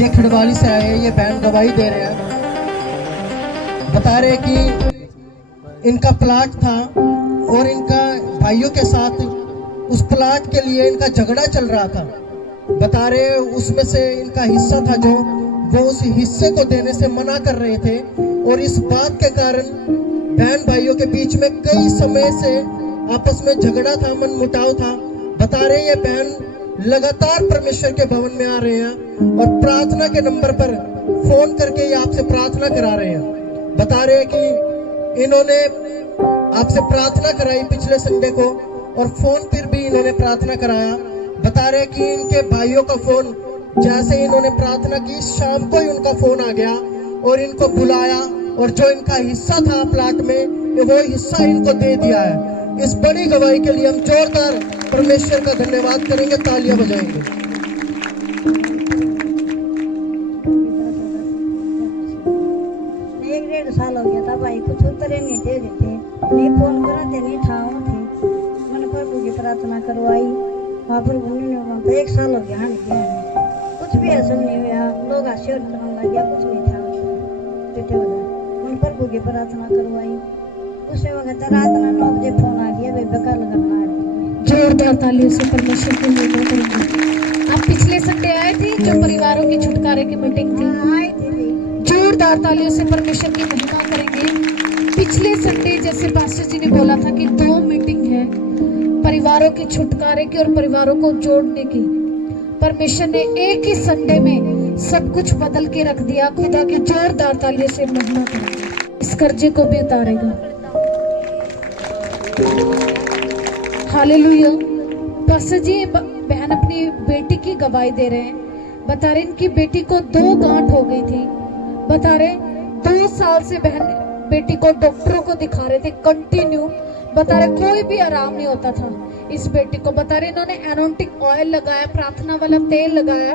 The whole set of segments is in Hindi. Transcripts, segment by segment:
ये खिड़वाली से आए, ये बहन गवाही दे रहे हैं, बता रहे कि इनका प्लाट था और इनका भाइयों के साथ उस प्लाट के लिए इनका झगड़ा चल रहा था। बता रहे उसमें से इनका हिस्सा था जो वो उस हिस्से को देने से मना कर रहे थे और इस बात के कारण बहन भाइयों के बीच में कई समय से आपस में झगड़ा था, मन मुटाव था। बता रहे ये बहन लगातार परमेश्वर के भवन में आ रहे हैं और प्रार्थना के नंबर पर फोन करके ये आपसे प्रार्थना करा रहे हैं। बता रहे कि इन्होंने आपसे प्रार्थना कराई पिछले संडे को और फोन पर भी इन्होंने प्रार्थना कराया। बता रहे कि इनके भाइयों का फोन जैसे इन्होंने प्रार्थना की, शाम को ही उनका फोन आ गया और इनको बुलाया और जो इनका हिस्सा था प्लाट में वो हिस्सा इनको दे दिया है। इस बड़ी गवाही के लिए हम जोरदार परमेश्वर का धन्यवाद करेंगे, तालियां बजाएंगे। एक डेढ़ साल हो गया था भाई, कुछ उत्तर नहीं दे देते, नहीं फोन कराते नहीं ठाव थे। मैंने प्रभु की प्रार्थना करवाई, वहाँ पर बोलने एक साल हो गया, हाँ कुछ भी ऐसा नहीं हुआ। लोग आशीर्वाद करने लग गया, कुछ नहीं था बेटे बता। मैंने प्रभु की प्रार्थना करवाई, उसे वक्त रात ना 9 बजे फोन आ गया, वे बेकार करना है। जोरदार तालियों से परमेश्वर की महिमा करेंगे। आप पिछले संडे आए थे जो परिवारों की छुटकारे की मीटिंग थी, आई थी। जोरदार तालियों से परमेश्वर की महिमा करेंगे। पिछले संडे जैसे पास्टर जी ने बोला था कि 2 मीटिंग है परिवारों की छुटकारे की और परिवारों को जोड़ने की। परमेश्वर ने एक ही संडे में सब कुछ बदल के रख दिया। खुदा की जोरदार तालियों से महिमा करेंगे। इस कर्जे को भी उतारेगा। हालेलुया। पास्टर जी बहन अपनी बेटी की गवाही दे रहे हैं। बता रहे इनकी बेटी को 2 गांठ हो गई थी। बता रहे 2 साल से बहन बेटी को डॉक्टरों को दिखा रहे थे कंटिन्यू। बता रहे कोई भी आराम नहीं होता था इस बेटी को। बता रहे इन्होंने एनोंटिक ऑयल लगाया, प्रार्थना वाला तेल लगाया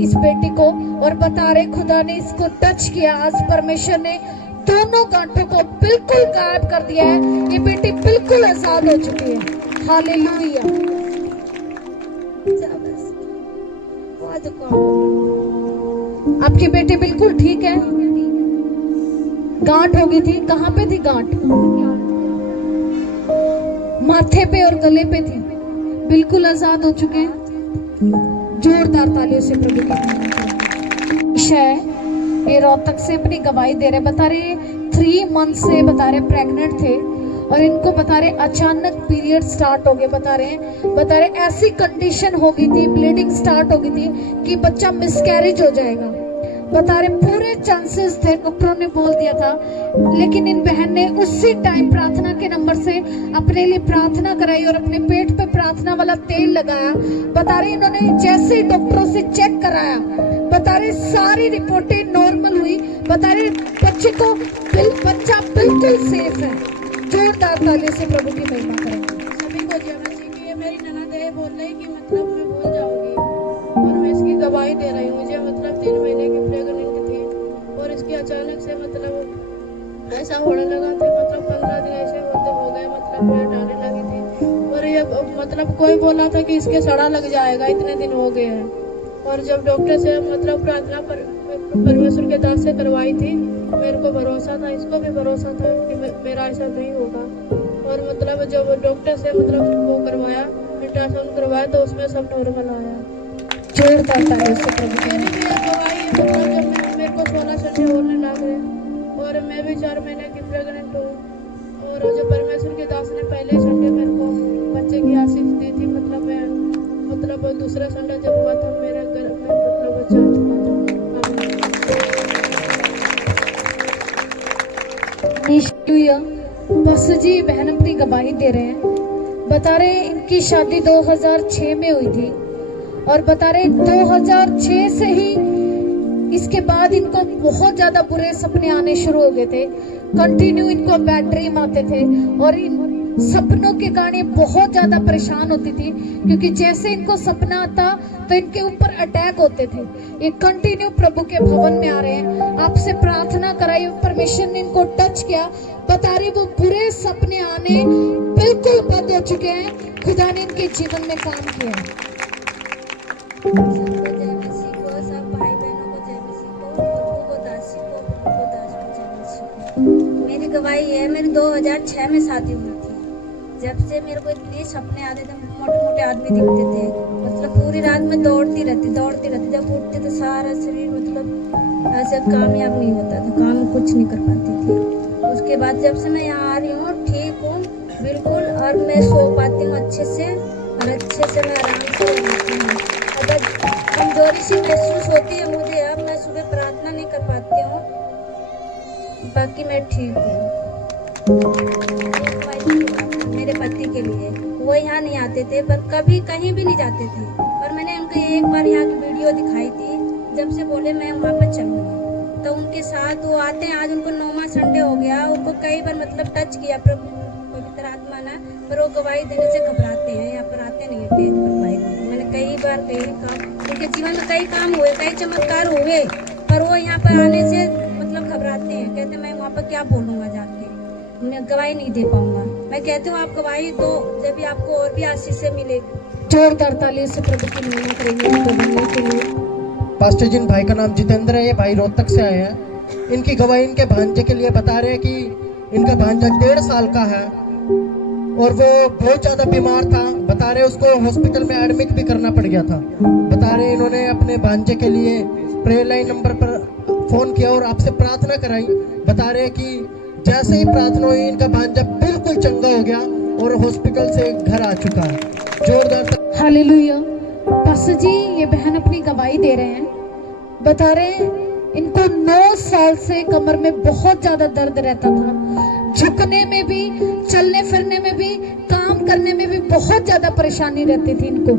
इस बेटी को, और बता रहे खुदा ने इसको टच किया। आज परमेश्वर ने दोनों गांठों को बिल्कुल गायब कर दिया है। ये बेटी बिल्कुल आजाद हो चुकी है। हालेलुया। आपकी बेटी बिल्कुल ठीक है। गांठ हो गई थी, कहाँ पे थी गांठ? माथे पे और गले पे थी। बिल्कुल आजाद हो चुके हैं। जोरदार तालियों से प्रभु की ये रोहतक से अपनी गवाही दे रहे। बता रहे 3 मंथ से बता रहे प्रेग्नेंट थे और इनको बता रहे अचानक पीरियड स्टार्ट हो गए। बता रहे ऐसी कंडीशन हो गई थी, ब्लीडिंग स्टार्ट हो गई थी कि बच्चा मिसकैरेज हो जाएगा। बता रहे पूरे चांसेस थे, डॉक्टरों ने बोल दिया था, लेकिन इन बहन ने उसी टाइम प्रार्थना के नंबर से अपने लिए प्रार्थना कराई और अपने पेट पे प्रार्थना वाला तेल लगाया। बता रहे इन्होंने जैसे डॉक्टरों से चेक कराया, बता रहे सारी रिपोर्टें नॉर्मल हुई। बता रहे बच्चा बिल्कुल सेफ है। जोरदार तालियों से प्रभु की महिमा करेंगे। सभी को जय मसीह की। ये मेरी ननद है, बोल रही कि मतलब मैं भूल जाऊंगी और मैं इसकी गवाही दे रही हूँ। मुझे मतलब 3 महीने की प्रेग्नेंट थी और इसकी अचानक से मतलब ऐसा होने लगा था। मतलब 15 दिन ऐसे हो गए, मतलब पेट आने लगी थी और ये मतलब कोई बोला था कि इसके सड़ा लग जाएगा, इतने दिन हो गए हैं। और जब डॉक्टर से मतलब प्रार्थना परमेश्वर के दास से करवाई थी, मेरे को भरोसा था, इसको भी भरोसा था कि मेरा ऐसा नहीं होगा। और मतलब जब डॉक्टर से मतलब वो करवाया, अल्ट्रासाउंड करवाया, तो उसमें सब नॉर्मल आया। जोरदार तालियों से प्रभु मेरी भी एक गवाही है। मतलब जब मेरे को 16 संडे होने लगे और मैं भी 4 महीने की प्रेग्नेंट हूँ और जो परमेश्वर के दास ने पहले संडे मेरे को बच्चे की आशीष दी थी। मतलब मैं दूसरा संडे जब हुआ था मेरे घर में मतलब बच्चा आ चुका था। बस जी बहन अपनी गवाही दे रहे हैं। बता रहे इनकी शादी 2006 में हुई थी और बता रहे 2006 से ही इसके बाद इनको बहुत ज्यादा बुरे सपने आने शुरू हो गए थे। कंटिन्यू इनको बैड ड्रीम आते थे और इन सपनों के कारण ये बहुत ज्यादा परेशान होती थी, क्योंकि जैसे इनको सपना आता तो इनके ऊपर अटैक होते थे। ये कंटिन्यू प्रभु के भवन में आ रहे हैं। आपसे प्रार्थना कराई, परमेश्वर ने इनको टच किया। बता रही वो बुरे सपने आने बिल्कुल बंद हो चुके हैं। खुदा ने इनके जीवन में काम किया। जय मसीह को। सब भाई बहनों मेरी गवाही है, मेरी 2006 में शादी हुई थी। जब से मेरे को इतने सपने आते थे, मोटे मोटे आदमी दिखते थे, मतलब पूरी रात में दौड़ती रहती। जब उठते तो सारा शरीर मतलब ऐसे कामयाब नहीं होता था, काम कुछ नहीं कर पाती थी। उसके बाद जब से मैं यहाँ आ रही हूँ, ठीक हूँ बिल्कुल, और मैं सो पाती हूँ अच्छे से, और अच्छे से मैं आराम से रहती हूँ। अगर कमजोरी सी महसूस होती है मुझे, अब मैं सुबह प्रार्थना नहीं कर पाती हूँ, बाकी मैं ठीक हूँ। मेरे पति के लिए वो यहाँ नहीं आते थे, पर कभी कहीं भी नहीं जाते थे, पर मैंने उनको एक बार यहाँ की वीडियो दिखाई थी। जब से बोले मैं वहाँ पर चलूँगी, तो उनके साथ वो आते हैं। आज उनको 9वां संडे हो गया, उनको कई बार मतलब टच किया प्रभु पवित्र आत्मा ने, पर वो गवाही देने से घबराते हैं, यहाँ पर आते नहीं है स्टेज पर गवाही देने। मैंने कई बार कई काम, उनके जीवन में कई काम हुए, कई चमत्कार हुए, पर वो यहाँ पर आने से मतलब घबराते हैं, कहते मैं वहाँ पर क्या बोलूँगा जाके, मैं गवाही नहीं दे पाऊंगा। मैं कहती हूँ आप गवाही दो, जब भी आपको और भी आशीष से मिलेगी। जोरदार तालियों से प्रभु की महिमा करेंगे इनको बनने के लिए। पास्टर जिन भाई का नाम जितेंद्र है, ये भाई रोहतक से आए हैं। इनकी गवाही इनके भांजे के लिए बता रहे हैं कि इनका भांजा 1.5 साल का है और वो बहुत ज़्यादा बीमार था। बता रहे उसको हॉस्पिटल में एडमिट भी करना पड़ गया था। बता रहे इन्होंने अपने भांजे के लिए प्रेयर लाइन नंबर पर फ़ोन किया और आपसे प्रार्थना कराई। बता रहे कि जैसे ही प्रार्थना हुई, इनका भांजा बिल्कुल चंगा हो गया और हॉस्पिटल से घर आ चुका है। जोरदार हालेलुया। पास्टर जी, ये बहन अपनी गवाही दे रहे हैं, बता रहे हैं इनको 9 साल से कमर में बहुत ज्यादा दर्द रहता था, झुकने में भी, चलने फिरने में भी, काम करने में भी बहुत ज्यादा परेशानी रहती थी इनको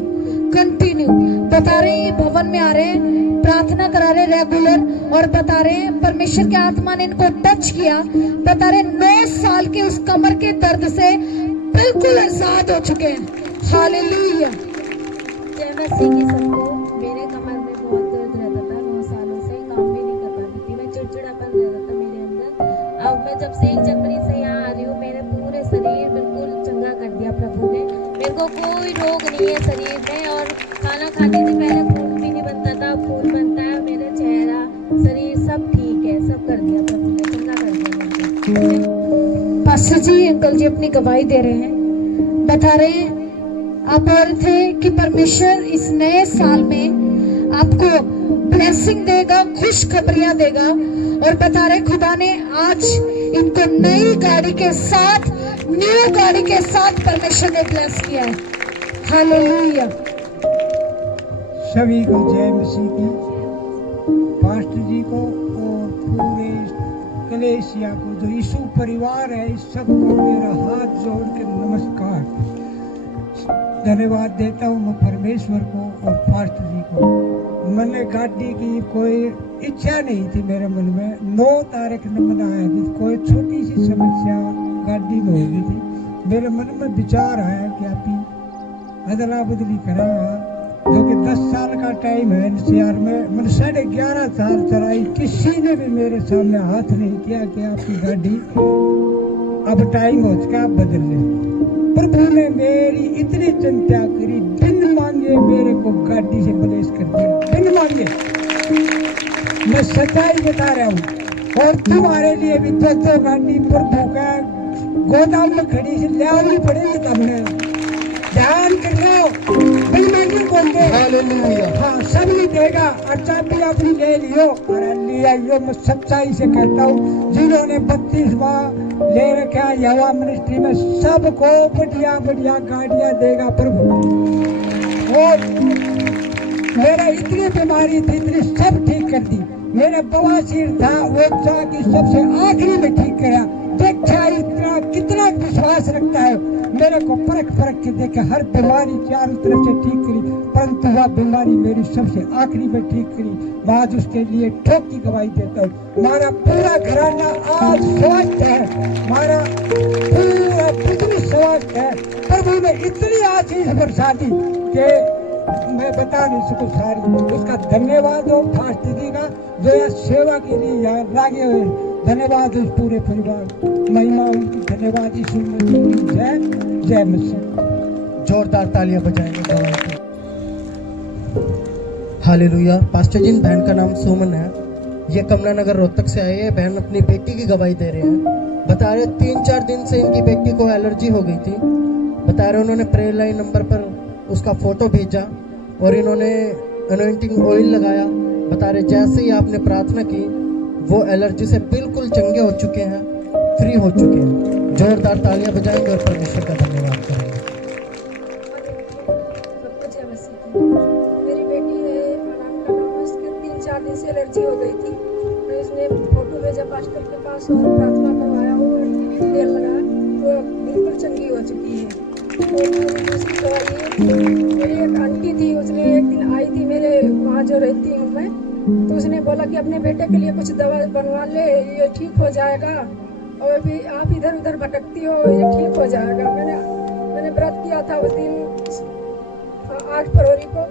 कंटिन्यू। बता रहे हैं भवन में आ रहे हैं, प्रार्थना करा रहे रेगुलर, और बता रहे हैं परमेश्वर के आत्मा ने इनको टच किया। बता रहे 9 साल के उस कमर के दर्द से बिल्कुल आजाद हो चुके हैं। हालेलुया। जय मसीह की सबको। मेरे कमर में बहुत दर्द रहता था, 9 सालों से काम भी नहीं कर पाती थी मैं, चिड़चिड़ापन रहता था मेरे अंदर। अब मैं जब से 1 जनवरी से यहाँ आ रही हूँ, मेरे पूरे शरीर बिल्कुल चंगा कर दिया प्रभु ने। मेरे को कोई रोग नहीं है शरीर में, और खाना खाती थी पहले खून भी नहीं बनता था, खून बनता है। मेरे चेहरा शरीर सब ठीक है, सब कर दिया प्रभु ने, चंगा कर दिया। पास्टर जी, अंकल जी अपनी गवाही दे रहे हैं, बता रहे हैं आप बोल रहे थे कि परमेश्वर इस नए साल में आपको ब्लेसिंग देगा, खुशखबरियां देगा, और बता रहे खुदा ने आज इनको नई गाड़ी के साथ, न्यू गाड़ी के साथ परमेश्वर ने ब्लेस किया है। हालेलुया। सभी को जय मसीह की। पास्टर जी को और पूरे कलेसिया को, जो यीशु परिवार है, इस सबको मेरा हाथ जोड़ के नमस्कार, धन्यवाद देता हूँ मैं परमेश्वर को और पास्टर जी को। मैंने गाड़ी की कोई इच्छा नहीं थी मेरे मन में। 9 तारीख ने मनाया थी, कोई छोटी सी समस्या गाड़ी में हो गई थी। मेरे मन में विचार आया कि आप अदला बदली करेगा, जो कि 10 साल का टाइम है एनसीआर में। मैंने 11.5 साल चलाई, किसी ने भी मेरे सामने हाथ नहीं किया कि आपकी गाड़ी अब टाइम हो चुका, आप बदल लें। प्रभु ने मेरी इतनी चिंता करी, बिन मांगे मेरे को गाड़ी से ब्लेस कर दिया, बिन मांगे। मैं सच्चाई बता रहा हूँ। और तुम्हारे लिए भी 2 गाड़ी प्रभु का गोदाम में खड़ी से ले पड़ेगी, तब ध्यान कर लो, बिन मांगे कौन दे। हालेलुया। हाँ, सब नहीं देगा, और चाबी अपनी ले लियो और लिया। यो मैं सच्चाई से कहता हूँ, जिन्होंने 32 माह ले रखा यवा मिनिस्ट्री में, सबको बढ़िया बढ़िया गाड़ियां देगा प्रभु। और मेरा इतनी बीमारी थी, इतनी सब ठीक कर दी। मेरा बवासीर था, वो जाके सबसे आखिरी में ठीक करा। देखा इतना कितना विश्वास रखता है, मेरे को परख के देखे हर बीमारी चारों तरफ से ठीक करी, परंतु वह बीमारी मेरी सबसे आखिरी में ठीक करी। आज उसके लिए ठोक की गवाही देता हूँ। हमारा पूरा घराना आज स्वस्थ है, हमारा पूरा बिजनेस स्वस्थ है। प्रभु ने इतनी आशीष बरसा दी कि मैं बता नहीं सकूं सारी। उसका धन्यवाद हो फास्टर जी का, जो यह सेवा के लिए यहाँ लागे हुए। धन्यवाद उस पूरे परिवार, महिमा उनकी। धन्यवाद यीशु मसीह। जय मसीह। जोरदार तालियां बजाएंगे। हालेलुया। पास्टर जिन बहन का नाम सुमन है, ये कमला नगर रोहतक से आए हैं। बहन अपनी बेटी की गवाही दे रहे हैं। बता रहे 3-4 दिन से इनकी बेटी को एलर्जी हो गई थी। बता रहे उन्होंने प्रेयर लाइन नंबर पर उसका फोटो भेजा और इन्होंने अनॉइंटिंग ऑयल लगाया। बता रहे जैसे ही आपने प्रार्थना की वो एलर्जी से बिल्कुल चंगे हो चुके हैं, फ्री हो चुके हैं। जोरदार तालियां बजाएंगे और परमेश्वर का धन्यवाद करेंगे। मेरी बेटी है नाम का नाम, उसके 3-4 दिन से एलर्जी हो गई थी। मैं उसने फोटो भेजा पास्टर के पास और प्रार्थना करवाया और तेल लगा, वो बिल्कुल चंगी हो चुकी है। और मेरी दूसरी दवाई, मेरी एक आंटी थी, उसने एक दिन आई थी मेरे वहाँ जो रहती हूँ मैं, तो उसने बोला कि अपने बेटे के लिए कुछ दवा बनवा ले, ये ठीक हो जाएगा। और भी आप इधर उधर भटकती हो, ये ठीक हो जाएगा। मैंने व्रत किया था उस दिन 8 फरवरी को,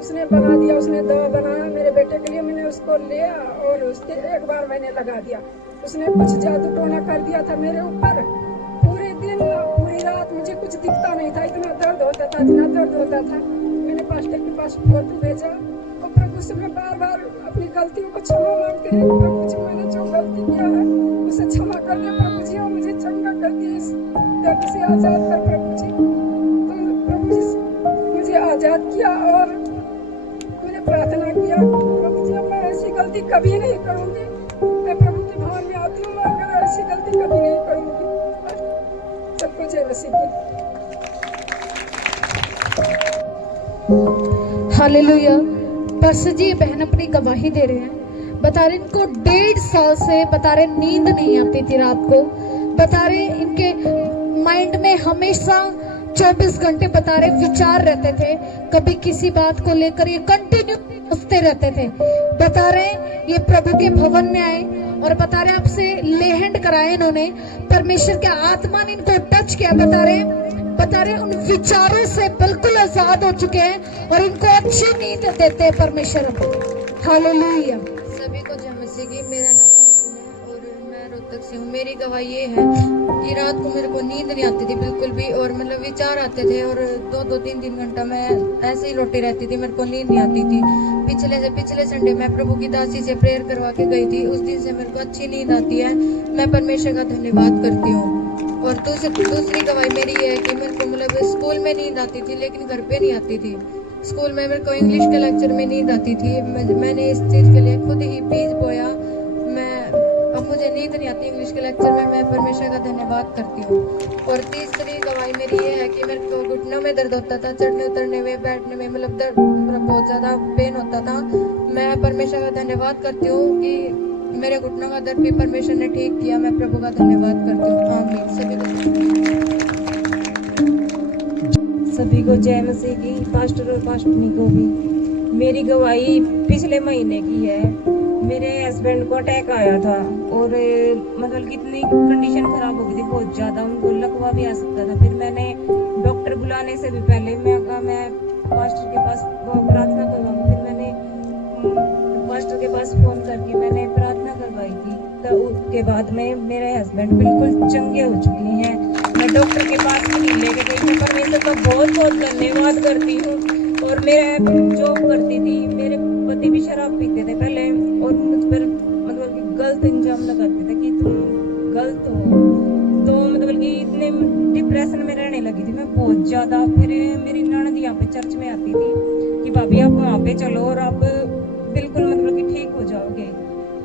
उसने बना दिया, उसने दवा बनाया मेरे बेटे के लिए। मैंने उसको लिया और उसके एक बार मैंने लगा दिया। उसने कुछ जादू टोना कर दिया था मेरे ऊपर। पूरे दिन पूरी रात मुझे कुछ दिखता नहीं था, इतना दर्द होता था, इतना दर्द होता था। मैंने पास्टर के पास फोटो भेजा और प्रभु से मैं बार बार अपनी गलतियों को क्षमा मांगती रही। प्रभु जी मैंने जो गलती किया है उसे क्षमा कर दे प्रभु जी, और मुझे चंगा कर दिए, इस दर्द से आजाद कर प्रभु जी। तो प्रभु जी मुझे आजाद किया और मैंने प्रार्थना किया प्रभु जी मैं ऐसी गलती कभी नहीं करूँगी। मैं प्रभु के भवन में आती हूँ, मगर ऐसी गलती कभी नहीं करूँगी। सबको जय मसीह की। हालेलुया। पास्टर जी ये बहन अपनी गवाही दे रहे हैं। बता रहे इनको 1.5 साल से बता रहे नींद नहीं आती थी रात को। बता रहे इनके माइंड में हमेशा 24 घंटे बता रहे विचार रहते थे, कभी किसी बात को लेकर ये कंटिन्यू सोचते रहते थे। बता रहे ये प्रभु के भवन में आए और बता रहे आपसे लेहंड कराए इन्होंने, परमेश्वर के आत्मा ने इनको टच किया। बता रहे उन विचारों से बिल्कुल आजाद हो चुके हैं और इनको अच्छी नींद देते हैं परमेश्वर। हालेलुया। सभी को जय मसीह की। मेरा नाम मंजुल है और मैं रोहतक से हूँ। मेरी गवाही ये है कि रात को मेरे को नींद नहीं आती थी बिल्कुल भी, और मतलब विचार आते थे और 2-3 घंटा मैं ऐसे ही लौटी रहती थी, मेरे को नींद नहीं आती थी। पिछले संडे मैं प्रभु की दासी से प्रेयर करवा के गई थी, उस दिन से मेरे को अच्छी नींद आती है। मैं परमेश्वर का धन्यवाद करती हूँ। और दूसरी गवाही मेरी ये है कि मेरे को मतलब स्कूल में नींद आती थी लेकिन घर पे नहीं आती थी। स्कूल में मेरे को इंग्लिश के लेक्चर में नींद आती थी। मैंने इस चीज़ के लिए खुद ही बीज बोया। अब मुझे नींद नहीं आती इंग्लिश के लेक्चर में। मैं परमेश्वर का धन्यवाद करती हूँ। और तीसरी गवाही मेरी ये है कि मेरे को घुटनों में दर्द होता था, चढ़ने उतरने में, बैठने में, मतलब दर्द बहुत ज़्यादा पेन होता था। मैं परमेश्वर का धन्यवाद करती हूँ कि मेरे घुटनों का दर्द भी परमेश्वर ने ठीक किया। मैं प्रभु का धन्यवाद करती हूँ। आमीन। सभी को जय मसीह की। पास्टर और पास्टरनी को भी मेरी गवाही पिछले महीने की है। मेरे हस्बैंड को अटैक आया था और मतलब कितनी कंडीशन खराब हो गई थी, बहुत ज़्यादा, उनको लकवा भी आ सकता था। फिर मैंने डॉक्टर बुलाने से भी पहले मैं पास्टर के पास प्रार्थना करवाऊंगी। फिर मैंने पास्टर के पास फ़ोन करके मैंने प्रार्थना करवाई थी। तो उसके बाद में मेरे हस्बैंड बिल्कुल चंगे हो चुके हैं। मैं डॉक्टर के पास भी नहीं लेके गई। मैं परमेश्वर का बहुत बहुत धन्यवाद करती हूँ। और मेरा जॉब करती थी, मेरे पति भी शराब पीते थे पहले और मुझ पर मतलब कि गलत इंजाम लगाते थे कि तुम गलत हो। तो मतलब कि इतने डिप्रेशन में रहने लगी थी मैं बहुत ज़्यादा। फिर मेरी ननद यहाँ पे चर्च में आती थी कि भाभी आप वहाँ पे चलो और आप बिल्कुल मतलब कि ठीक हो जाओगे।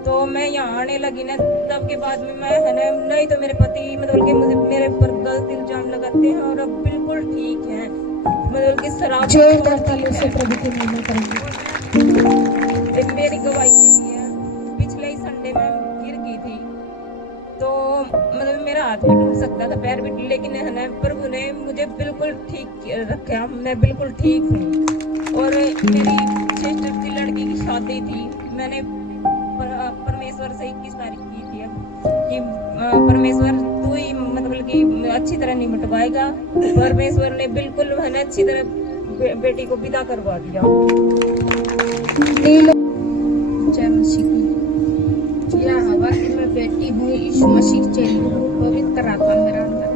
तो मैं यहाँ आने लगी ना, तब के बाद में मैं है ना, नहीं तो मेरे पति मतलब कि मुझे मेरे ऊपर गलत इल्जाम लगाते हैं और अब बिल्कुल ठीक है। मतलब कि शराब जोरदार तालियों से प्रभु की महिमा करेंगे। मेरी गवाही ये भी है, पिछले ही संडे में गिर गई थी तो मतलब मेरा हाथ भी टूट सकता था, पैर भी, लेकिन है ना प्रभु ने मुझे बिल्कुल ठीक रखा। मैं बिल्कुल ठीक हूँ। और मेरी सिस्टर की लड़की की शादी थी, मैंने परमेश्वर से 21 तारीख की थी कि परमेश्वर तू ही मतलब कि अच्छी तरह निपटवाएगा। परमेश्वर ने बिल्कुल है ना अच्छी तरह बेटी को विदा करवा दिया। जय मसीह की। यह हवा की मैं बेटी हूँ, यीशु मसीह चली हूँ, पवित्र आत्मा मेरा अंदर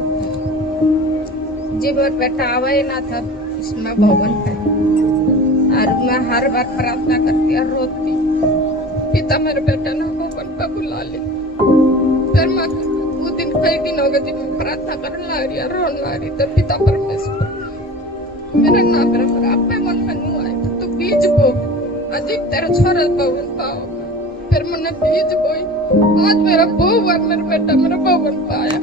जब बेटा आवे ना था इसमें भवन है और मैं हर बार प्रार्थना करती और रोती, पिता पिता मेरे बेटा ने वो बनपा बुला ले। फिर मैं वो दिन कई दिन हो गए जब मैं प्रार्थना करने लग रही रोन लग रही तो पिता परमेश्वर मेरे नाम पर आपे मन में नू आए तो बीज बो अजीब तेरा छोरा भवन पाओ। फिर मैंने बीज बोई, आज मेरा बहु बार मेरा बेटा मेरा भवन पाया।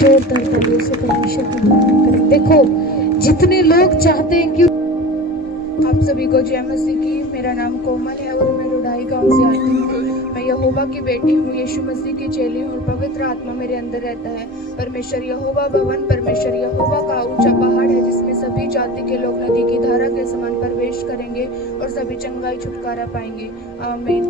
जोरदार तालियों से परमेश्वर की महिमा करें। देखो जितने लोग चाहते हैं कि आप सभी को जय मसीह की। मेरा नाम कोमल है और मैं रुडाई गांव से आती हूँ। मैं यहोवा की बेटी हूँ, यीशु मसीह की चेली हूँ। पवित्र आत्मा मेरे अंदर रहता है। परमेश्वर यहोवा भवन, परमेश्वर यहोवा का ऊंचा पहाड़ है जिसमें सभी जाति के लोग नदी की धारा के समान प्रवेश करेंगे और सभी चंगाई छुटकारा पाएंगे। आमीन।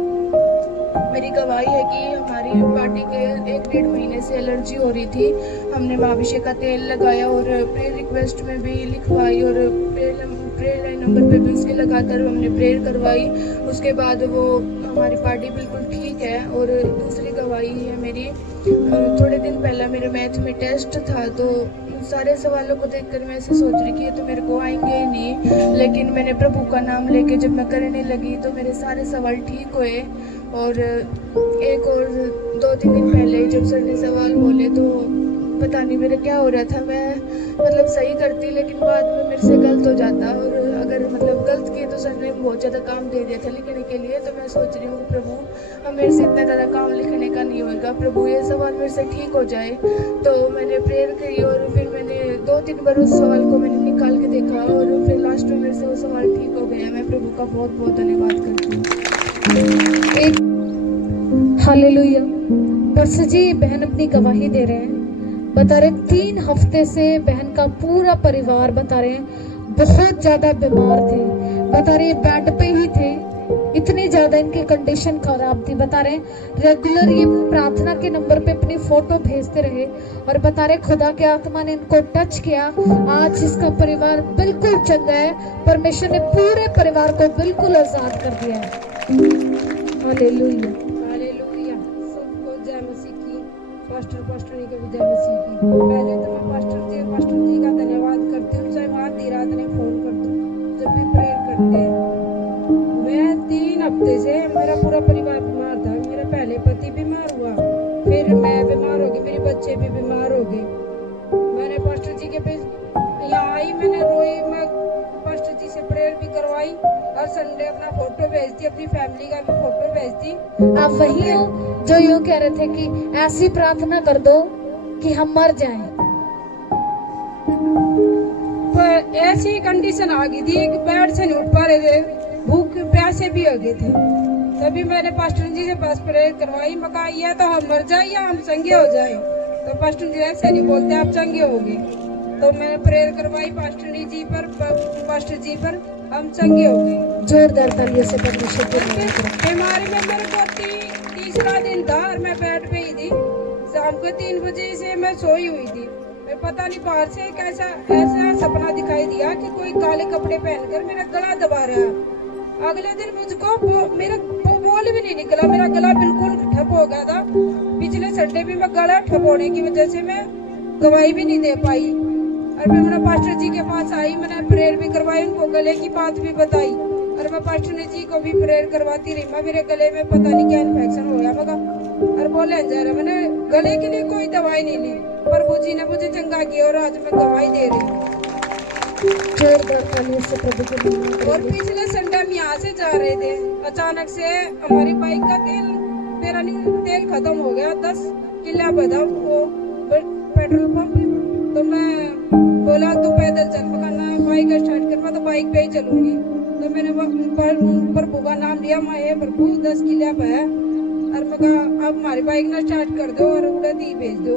मेरी गवाही है कि हमारी पार्टी के 1-1.5 महीने से एलर्जी हो रही थी। हमने महाभिषेक का तेल लगाया और प्रेयर रिक्वेस्ट में भी लिखवाई और प्रेयर लाइन नंबर पे भी उसके लगातार हमने प्रेयर करवाई। उसके बाद वो हमारी पार्टी बिल्कुल ठीक है। और दूसरी गवाही है मेरी, थोड़े दिन पहले मेरे मैथ में टेस्ट था तो सारे सवालों को देखकर मैं ऐसे सोच रही कि ये तो मेरे को आएंगे ही नहीं, लेकिन मैंने प्रभु का नाम लेके जब मैं करने लगी तो मेरे सारे सवाल ठीक हुए। और एक और 2-3 दिन पहले जब सर ने सवाल बोले तो पता नहीं मेरा क्या हो रहा था। मैं मतलब सही करती लेकिन बाद में मेरे से गलत हो जाता और अगर मतलब गलत किए तो सर ने बहुत ज़्यादा काम दे दिया था लिखने के लिए। तो मैं सोच रही हूँ प्रभु अब मेरे से इतना ज़्यादा काम लिखने का नहीं होगा, प्रभु ये सवाल मेरे से ठीक हो जाए। तो मैंने प्रेयर करी और फिर मैंने 2-3 बार उस सवाल को मैंने निकाल के देखा और फिर लास्ट में मेरे से वो सवाल ठीक हो गया। मैं प्रभु का बहुत बहुत धन्यवाद करती हूँ। हालेलुया। बस जी बहन अपनी गवाही दे रहे हैं, बता रहे 3 हफ्ते से बहन का पूरा परिवार बता रहे हैं बहुत ज्यादा बीमार थे। बता रहे बेड पे ही थे, इतनी ज्यादा इनकी कंडीशन खराब थी। बता रहे रेगुलर ये प्रार्थना के नंबर पे अपनी फोटो भेजते रहे और बता रहे खुदा के आत्मा ने इनको टच किया। आज इसका परिवार बिल्कुल चंगा है। परमेश्वर ने पूरे परिवार को बिल्कुल आजाद कर दिया है। हालेलुया। हालेलुया। सबको जय मसीह की। पास्टरनी को भी जय मसीह की। पहले तो मैं पास्टर जी का धन्यवाद करती हूँ, चाहे वहाँ आधी रात ने फोन कर दो जब भी प्रेयर करते हैं। मैं 3 हफ्ते से मेरा पूरा परिवार बीमार था। मेरा पहले पति बीमार हुआ, फिर मैं बीमार हो गई, मेरे बच्चे भी बीमार हो गए। मैंने पास्टर जी के पे यहाँ आई, मैंने रोई, मैं पास्टर जी से प्रेयर भी करवाई और संडे अपना फोटो भेजती, अपनी फैमिली का भी फोटो भेजती। आप वही हो जो यूं कह रहे थे कि ऐसी प्रार्थना कर दो कि हम मर जाएं। पर ऐसी कंडीशन आ गई थी कि बेड से नहीं उठ पा रहे थे, भूख प्यासे भी हो गए थे। तभी मैंने पास्टर जी से बस प्रेयर करवाई। मैं कहा या तो हम मर जाए या हम चंगे हो जाए। तो पास्टर जी ऐसे नहीं बोलते आप चंगे होगे। तो मैंने प्रेयर करवाई पास्टर जी पर हम चंगे हो गए। जोरदार तालियों से परमेश्वर को धन्यवाद करें। बीमारी में मेरे को तीसरा दिन था और मैं बेड पे ही थी। शाम को 3 बजे से मैं सोई हुई थी। मैं पता नहीं बाहर से एक ऐसा सपना दिखाई दिया कि कोई काले कपड़े पहनकर मेरा गला दबा रहा। अगले दिन मुझको मेरा बोल भी नहीं निकला, मेरा गला बिल्कुल ठप हो गया था। पिछले संडे भी मैं गला ठप होने की वजह से मैं गवाही भी नहीं दे पाई। और फिर मैंने पास्टर जी के पास आई, मैंने प्रेयर भी करवाई, उनको गले की बात भी बताई और मैं पास्टर जी को भी प्रेयर करवाती रही। मैं मेरे गले में पता नहीं क्या इन्फेक्शन हो गया मगा और बोले जा रहा। मैंने गले के लिए कोई दवाई नहीं ली, प्रभु जी ने मुझे चंगा किया और आज मैं गवाही दे रही हूँ। जोरदार तालियों से प्रभु को धन्यवाद और करें। पिछले संडे हम यहाँ से जा रहे थे, अचानक से हमारी बाइक का तेल खत्म हो गया। 10 किला बदा वो पेट्रोल पंप। तो मैं बोला तो पैदल चल, मैं बाइक स्टार्ट कर, मैं तो बाइक पे ही चलूंगी। तो मैंने प्रभु का नाम लिया, मैं ये प्रभु 10 किला पे है और मैं कहा अब हमारी बाइक ना स्टार्ट कर दो और उड़द ही भेज दो।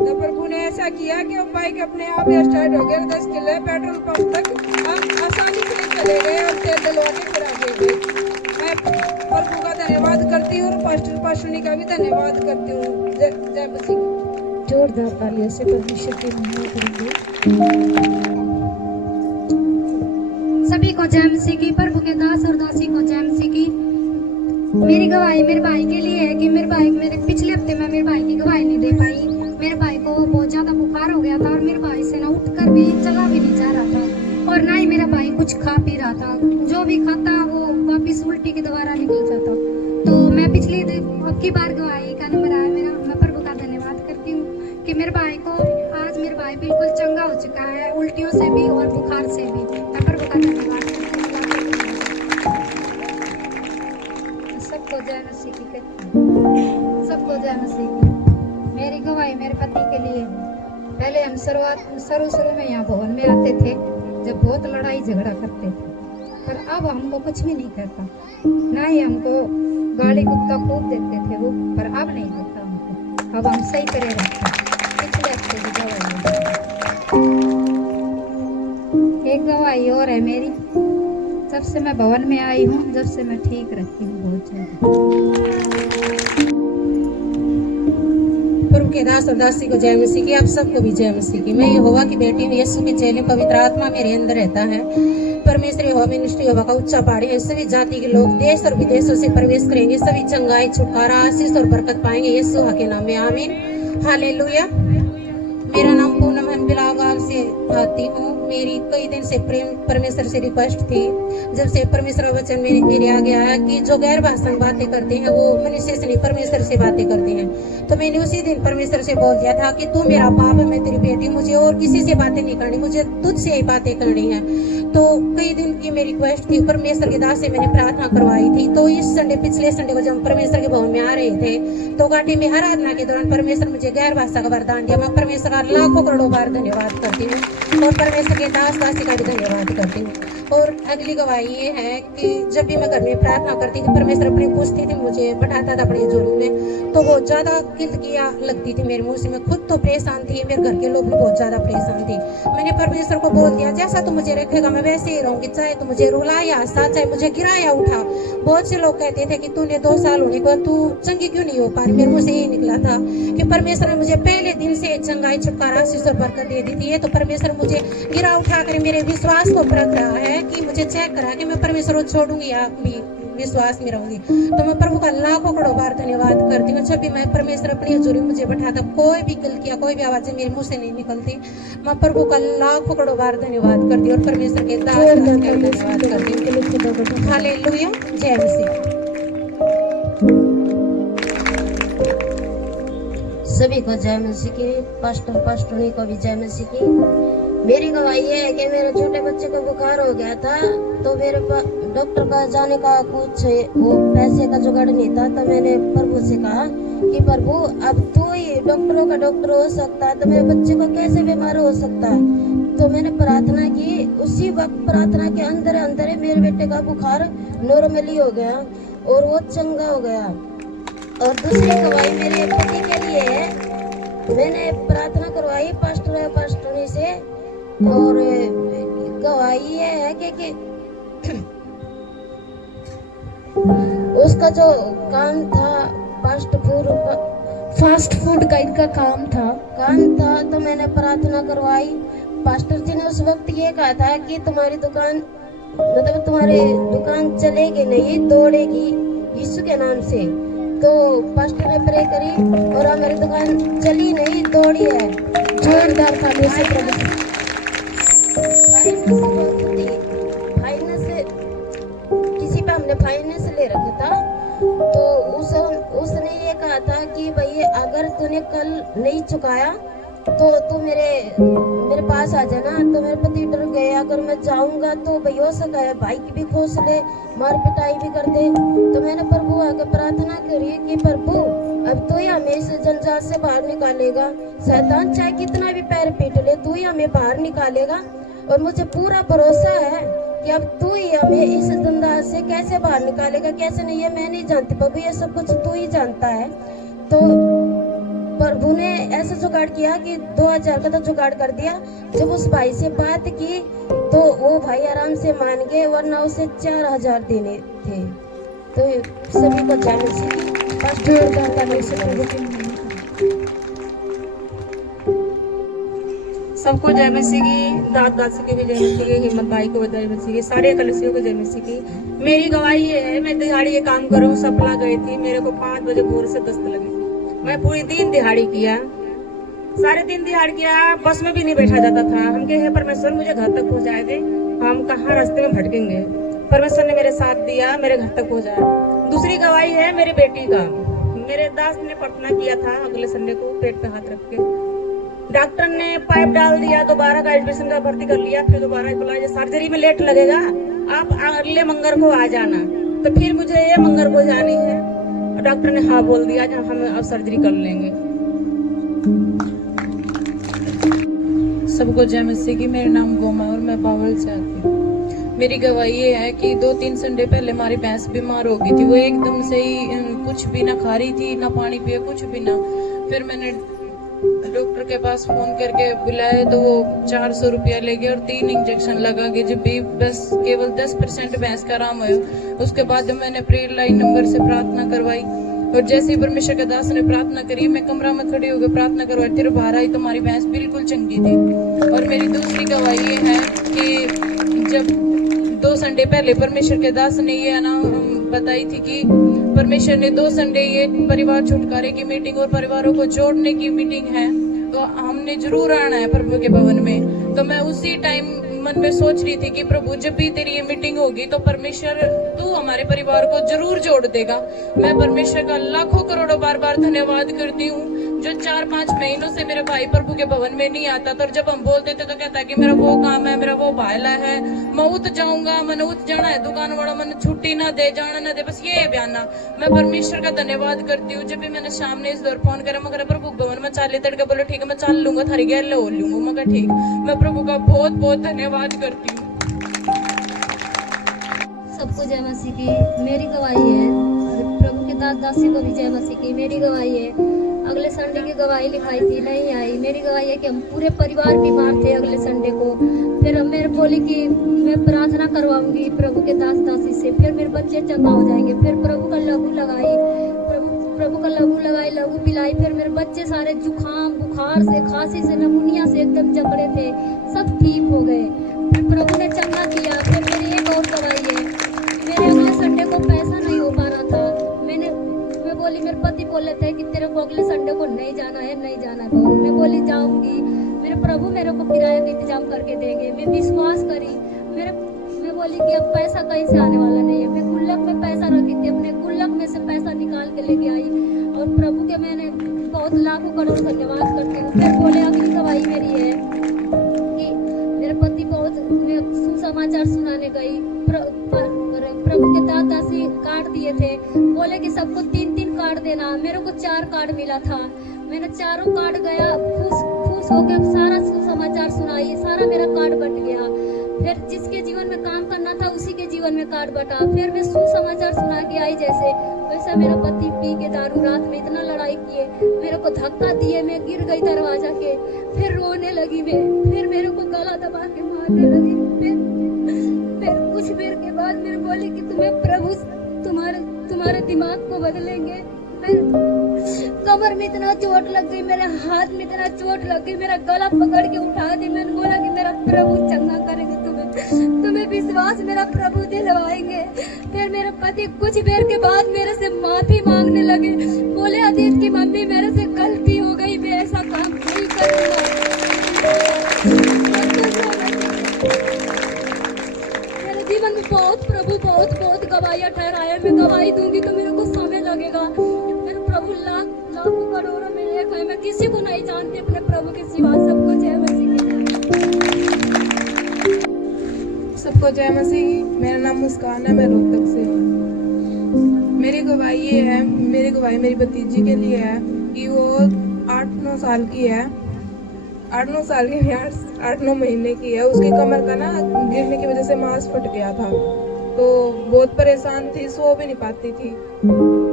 तो प्रभु ने ऐसा किया कि वो बाइक अपने आप ही स्टार्ट हो गया। 10 किले पेट्रोल पंप तक हम आसानी से चले गए और तेल डलवा के फिर आगे गए। मैं प्रभु का धन्यवाद करती हूँ और पास्टरनी का भी धन्यवाद करती हूँ। जय मसीह। जोरदार तालियों से परमेश्वर की महिमा करेंगे। सभी को जय मसीह की। प्रभु के दास और दासी को जय मसीह की। मेरी गवाही मेरे भाई के लिए है कि मेरे पिछले हफ्ते में मेरे भाई की गवाही नहीं दे पाई। मेरे भाई को बहुत ज्यादा बुखार हो गया था और मेरे भाई से ना उठकर भी चला भी नहीं जा रहा था और ना ही मेरा भाई कुछ खा पी रहा था। जो भी खाता वो की बार गवाही का नंबर आया मेरा। मैं प्रभु का धन्यवाद करती हूँ कि मेरे भाई को आज मेरा भाई बिल्कुल चंगा हो चुका है, उल्टियों से भी और बुखार से भी। मैं प्रभु का धन्यवाद करती हूँ। सबको जय मसीह की सबको जय मसीह की। मेरी गवाही मेरे पति के लिए। पहले हम शुरू में यहाँ भवन में आते थे जब बहुत लड़ाई झगड़ा करते थे, पर अब हमको कुछ भी नहीं करता, ना ही हमको गाली कुत्ता खूब देते थे वो, पर अब नहीं देता हमको। अब हम सही करे रहते हैं। पिछले हफ्ते की गवाही, एक गवाही और है मेरी। जब से मैं भवन में आई हूँ, जब से मैं ठीक रहती हूँ बहुत ज्यादा। प्रभु के दास और दासी को जय मसीह की। आप सबको भी जय मसीह की। मैं यहोवा की बेटी हूँ, यीशु के चेले, पवित्र आत्मा मेरे अंदर रहता है। परमेश्वर यहोवा मिनिस्ट्री यहोवा का उच्चा पहाड़ी है। सभी जाति के लोग देश और विदेशों से प्रवेश करेंगे, सभी चंगाई, छुटकारा, आशीष और बरकत पाएंगे यीशु के नाम में, आमीन, हालेलुया। मेरा नाम पूनम है, बिलागाग से आती हूँ। मेरी कई दिन से परमेश्वर से रिक्वेस्ट थी, जब से परमेश्वर का वचन मेरे आगे आया कि जो गैर भाषा बातें करते हैं वो मनुष्य से नहीं परमेश्वर से बातें करते हैं। तो मैंने उसी दिन परमेश्वर से बोल दिया था कि तू मेरा बाप है, मैं तेरी बेटी, मुझे और किसी से बातें नहीं करनी, मुझे तुझ से ही बातें करनी है। तो कई दिन की मेरी रिक्वेस्ट थी, परमेश्वर के दास से मैंने प्रार्थना करवाई थी। तो इस संडे, पिछले संडे को जब हम परमेश्वर के भवन में आ रहे थे, तो घाटी में आराधना के दौरान परमेश्वर मुझे गैर भाषा का वरदान दिया। मैं परमेश्वर का लाखों करोड़ों बार धन्यवाद करती हूँ और परमेश्वर के दास दासी का भी धन्यवाद करती हूँ। और अगली गवाही ये है कि जब भी मैं घर में प्रार्थना करती थी, परमेश्वर अपनी पूछती थी, मुझे बैठाता था अपने जोरू में, तो बहुत ज्यादा किलकिया लगती थी मेरे मुंह से। मैं खुद तो परेशान थी, मेरे घर के लोग भी बहुत ज्यादा परेशान थे। मैंने परमेश्वर को बोल दिया, जैसा तू मुझे रखेगा मैं वैसे ही रहूंगी, चाहे तू मुझे रुलाया हंसा, चाहे मुझे गिराया उठा। बहुत से लोग कहते थे कि तूने 2 साल होने को तू चंगी क्यों नहीं हो पा रही। मेरे मुंह से यही निकला था कि परमेश्वर ने मुझे पहले दिन से चंगाई, छुटकारा, आशीष और बरकत दे दी थी। तो परमेश्वर मुझे गिरा उठा कर मेरे विश्वास को परख रहा है कि मुझे चेक करा कि मैं परमेश्वर को छोड़ूंगी या भी विश्वास में रहूंगी। तो मैं प्रभु का लाखों करोड़ों बार धन्यवाद करती हूँ। जब भी मैं परमेश्वर अपनी हजूरी मुझे बैठाता, कोई भी गलतियां, कोई भी आवाजें मेरे मुंह से नहीं निकलती। मैं प्रभु का लाखों करोड़ों बार धन्यवाद करती हूँ और परमेश्वर के दास का धन्यवाद करती हूँ। हालेलुया, जय मसीह। सभी को जय मसीह की। पास्टरनी को भी जय मसीह की। मेरी गवाही ये है कि मेरे छोटे बच्चे को बुखार हो गया था, तो मेरे पास डॉक्टर पास जाने का कुछ वो पैसे का जुगाड़ नहीं था। तो मैंने प्रभु से कहा कि प्रभु अब तू ही डॉक्टरों का डॉक्टर हो सकता है, तो मेरे बच्चे को कैसे बीमार हो सकता है। तो मैंने प्रार्थना की। उसी वक्त प्रार्थना के अंदर अंदर मेरे बेटे का बुखार नॉर्मली हो गया और वो चंगा हो गया। और दूसरी गवाही मेरे पति के लिए है। मैंने प्रार्थना करवाई पास्टरनी से, और गवाही ये है कि उसका जो काम था फास्ट फूड का इनका काम था, तो मैंने प्रार्थना करवाई। पास्टर जी ने उस वक्त ये कहा था कि तुम्हारी दुकान, मतलब तुम्हारी दुकान चलेगी नहीं, दौड़ेगी यीशु के नाम से। तो पास्टर ने प्रे करी और हमारी दुकान चली नहीं, दौड़ी है। जोरदार तालियों से प्रभु फाइनेंस किसी पे हमने फाइनेंस ले रखा था। तो उसने ये कहा था कि भाई अगर तूने कल नहीं चुकाया तो तू मेरे पास आ जाना। तो मेरे पति डर गए, अगर मैं जाऊंगा तो भाई हो सका है भाई की भी खोस ले, मार पिटाई भी कर दे। तो मैंने प्रभु आके प्रार्थना करी कि प्रभु अब तू ही हमें इस जंजाल से बाहर निकालेगा। शैतान चाहे कितना भी पैर पीट ले, तू ही हमें बाहर निकालेगा। और मुझे पूरा भरोसा है कि अब तू ही हमें इस जंजाल से कैसे बाहर निकालेगा, कैसे नहीं है मैं नहीं जानती प्रभु, ये सब कुछ तू ही जानता है। तो प्रभु ने ऐसा जुगाड़ किया कि 2000 का तो जुगाड़ कर दिया। जब उस भाई से बात की तो वो भाई आराम से मान गए, वरना उसे 4000 देने थे। तो सभी को जय मसीह। सबको जय मसीह की। दाद दासी को भी जय मसीह की, हिम्मत भाई को भी जय मसीह की, सारे कलसियों को जय मसीह की। मेरी गवाही ये है, मैं दिहाड़ी ये काम करूँ, सपना गई थी, मेरे को 5 बजे भोर से दस्त लगी। मैं पूरी दिन दिहाड़ी किया, सारे दिन दिहाड़ी किया, बस में भी नहीं बैठा जाता था। हम कहे परमेश्वर मुझे घर तक पहुँचाए दे, हम कहाँ रास्ते में भटकेंगे। परमेश्वर ने मेरे साथ दिया, मेरे घर तक पहुँचाया। दूसरी गवाही है मेरी बेटी का। मेरे दास ने प्रार्थना किया था अगले संडे को पेट पे हाथ रख के। डॉक्टर ने पाइप डाल दिया, दोबारा का एडमिशन का भर्ती कर लिया, फिर दोबारा बोला सर्जरी में लेट लगेगा, आप अगले मंगल को आ जाना। तो फिर मुझे ये मंगल को जानी है, डॉक्टर ने हाँ बोल दिया, हम अब सर्जरी कर लेंगे। सबको जय मसीह की। मेरा नाम गोमा और मैं बावल से आती हूँ। मेरी गवाही ये है कि 2-3 संडे पहले हमारी भैंस बीमार हो गई थी। वो एकदम से ही कुछ भी ना खा रही थी, ना पानी पिया, कुछ भी ना। फिर मैंने डॉक्टर के पास फोन करके बुलाया तो वो 400 रुपया ले गए और 3 इंजेक्शन लगा के, जब भी बस केवल 10% भैंस का आराम हुआ। उसके बाद मैंने प्रेयर लाइन नंबर से प्रार्थना करवाई और जैसे ही परमेश्वर के दास ने प्रार्थना करी, मैं कमरा में खड़ी होकर प्रार्थना करवाई, फिर बाहर आई तो हमारी भैंस बिल्कुल चंगी थी। और मेरी दूसरी गवाही ये है कि जब 2 संडे पहले परमेश्वर के दास ने ये बताई थी कि परमेश्वर ने 2 संडे ये परिवार छुटकारे की मीटिंग और परिवारों को जोड़ने की मीटिंग है, तो हमने जरूर आना है प्रभु के भवन में। तो मैं उसी टाइम मन में सोच रही थी कि प्रभु जब भी तेरी ये मीटिंग होगी तो परमेश्वर तू हमारे परिवार को जरूर जोड़ देगा। मैं परमेश्वर का लाखों करोड़ों बार बार धन्यवाद करती हूँ जो 4-5 महीनों से मेरा भाई प्रभु के भवन में नहीं आता था। और जब हम बोलते थे तो कहता है कि मेरा वो काम है, मेरा वो भाईला है, मैं उत जाऊंगा, मैंने उत जाना है, दुकान वाला मैंने छुट्टी ना दे, जाना ना दे, बस ये है बयाना। मैं परमेश्वर का धन्यवाद करती हूँ। जब भी मैंने सामने इस दौर फोन करा, मगर प्रभु भवन में चाले तड़के बोलो ठीक है मैं चल लूंगा, थारी गैल हो लूंगा, मगर ठीक। मैं प्रभु का बहुत बहुत धन्यवाद करती हूँ। सबको जय मसीह की। मेरी गवाही है, प्रभु के दास दासी को भी जय मसीह की। मेरी गवाही है, अगले संडे की गवाही लिखाई थी, नहीं आई। मेरी गवाही है कि हम पूरे परिवार बीमार थे अगले संडे को। फिर हम मेरे बोली कि मैं प्रार्थना करवाऊंगी प्रभु के दास दासी से, फिर मेरे बच्चे चंगा हो जाएंगे। फिर प्रभु का लघु लगाई, प्रभु का लघु लगाई, लघु पिलाई। फिर मेरे बच्चे सारे जुखाम बुखार से, खांसी से, नमूनिया से एकदम जकड़े थे, सब ठीक हो गए। फिर प्रभु ने चंगा किया। फिर मेरी एक और गवाही है, मेरे अगले संडे को पैसा नहीं हो पा रहा था। मैं बोली, मेरे पति बोले थे कि तेरे को अगले संडे को नहीं जाना है, नहीं जाना। तो मैं बोली जाऊंगी, मेरे प्रभु मेरे को किराया का इंतजाम करके देंगे। मैं विश्वास करी। मैं बोली कि अब पैसा कहीं से आने वाला नहीं है। मैं गुल्लक में पैसा रखी थी, अपने गुल्लक में से पैसा निकाल के लेके आई और प्रभु के मैंने बहुत लाखों करोड़ धन्यवाद करती हूँ। फिर बोले अगली गवाही मेरी है कि मेरे पति बहुत सुसमाचार सुनाने गई। प्रभु के दास दासी कार्ड दिए थे, बोले कि सबको 3-3 कार्ड देना। मेरे को 4 कार्ड मिला था। मैंने चारों कार्ड गया, खुश होकर सारा सुसमाचार सुनाई, सारा मेरा कार्ड बट गया। फिर जिसके जीवन में काम करना था उसी के जीवन में कार्ड बटा। फिर मैं सुसमाचार सुना के आई जैसे वैसा मेरा पति पी के दारू रात में इतना लड़ाई किए, मेरे को धक्का दिए, मैं गिर गई दरवाजा के। फिर रोने लगी मैं, फिर मेरे को गला दबा के मारने लगी। फिर कुछ देर के बाद मेरे बोली कि तुम्हें प्रभु तुम्हारे दिमाग को बदलेंगे। फिर कमर में इतना चोट लग गई, मेरे हाथ में इतना चोट लग गई, मेरा गला पकड़ के उठा दी। मैंने बोला कि मेरा प्रभु चंगा करेंगे, तुम्हें विश्वास मेरा प्रभु दिलवाएंगे। फिर मेरे पति कुछ देर के बाद मेरे से माफी मांगने लगे, बोले अदित की मम्मी मेरे से गलती हो गई, मैं ऐसा काम नहीं करूँगा। मेरे जीवन में बहुत प्रभु बहुत गवाहियां ठहराया। मैं गवाही दूंगी तो मेरे को समय लगेगा। मेरे प्रभु लाखों करोड़ों में एक है, मैं किसी को नहीं जानती अपने प्रभु के सिवा। सबको जय मसीह की। सबको जय मसीह। मेरा नाम मुस्कान है, मैं रोहतक से हूँ। मेरी गवाही ये है, मेरी गवाही मेरी भतीजी के लिए है कि वो 8-9 साल की है, 8-9 साल की 8-9 महीने की है। उसकी कमर का ना गिरने की वजह से मांस फट गया था, तो बहुत परेशान थी, सो भी नहीं पाती थी।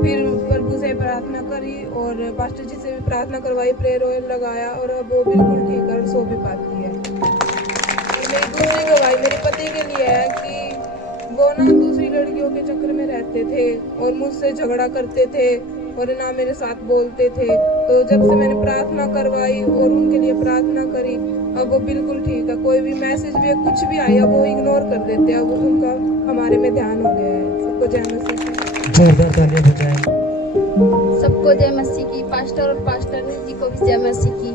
फिर प्रभु से प्रार्थना करी और पास्टर जी से भी प्रार्थना करवाई, प्रेयर ऑयल लगाया और अब वो बिल्कुल ठीक है और सो भी पाती है। और मेरी दूसरी गवाही मेरे पति के लिए है कि वो ना दूसरी लड़कियों के चक्कर में रहते थे और मुझसे झगड़ा करते थे और ना मेरे साथ बोलते थे। तो जब से मैंने प्रार्थना करवाई और उनके लिए प्रार्थना करी, अब वो बिल्कुल ठीक है। कोई भी मैसेज भी कुछ भी आया वो इग्नोर कर देते हैं, अब उनका हमारे में ध्यान हो गया है। सबको जय मसीह। जोरदार तालियां बजाएं। सबको जय मसीह की। पास्टर और पास्टर जी को भी जय मसीह की।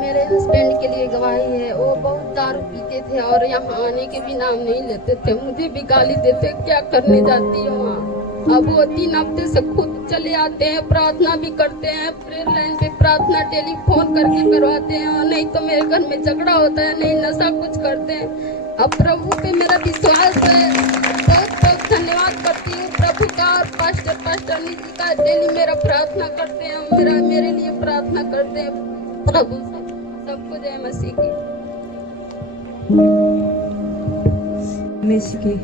मेरे हस्बैंड के लिए गवाही है, वो बहुत दारू पीते थे और यहाँ आने के भी नाम नहीं लेते थे, मुझे भी गाली देते, क्या करने जाती हो वहाँ। अब वो 3 हफ्ते से खुद चले आते हैं, प्रार्थना भी करते हैं, प्रेयर लाइन पे प्रार्थना टेलीफोन करके करवाते हैं, नहीं तो मेरे घर में झगड़ा होता है, नहीं नशा कुछ करते हैं। अब प्रभु पे मेरा विश्वास है, बहुत बहुत धन्यवाद करती हूँ प्रभु का। और पास्टर निधि का डेली मेरा प्रार्थना करते हैं, मेरे लिए प्रार्थना करते हैं प्रभु। सबको जय मसीह की। मसीह की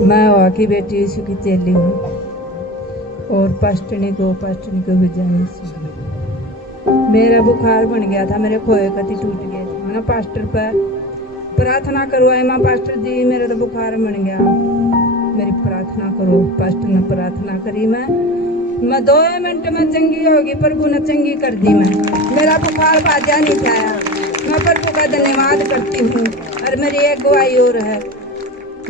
मैं वहाँ की बेटी यीशु की चेली हूँ और पास्टरनी को हो जाए। मेरा बुखार बन गया था, मेरे खोए कति टूट गए थे। मैंने पास्टर पर प्रार्थना करवाई, माँ पास्टर जी मेरा तो बुखार बन गया, मेरी प्रार्थना करो। पास्टर ने प्रार्थना करी, मैं 2 मिनट में चंगी होगी, प्रभु ने चंगी कर दी। मेरा बुखार बाजा नहीं था। मैं प्रभु का धन्यवाद करती हूँ। और मेरी एक गवाही और है,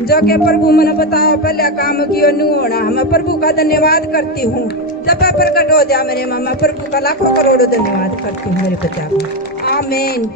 जो कि प्रभु मैंने बताओ पहले काम किया नहीं होना। मैं प्रभु का धन्यवाद करती हूँ। जब प्रकट हो जाए मेरे माँ, मैं प्रभु का लाखों करोड़ों धन्यवाद करती हूँ मेरे बच्चा को। आमीन।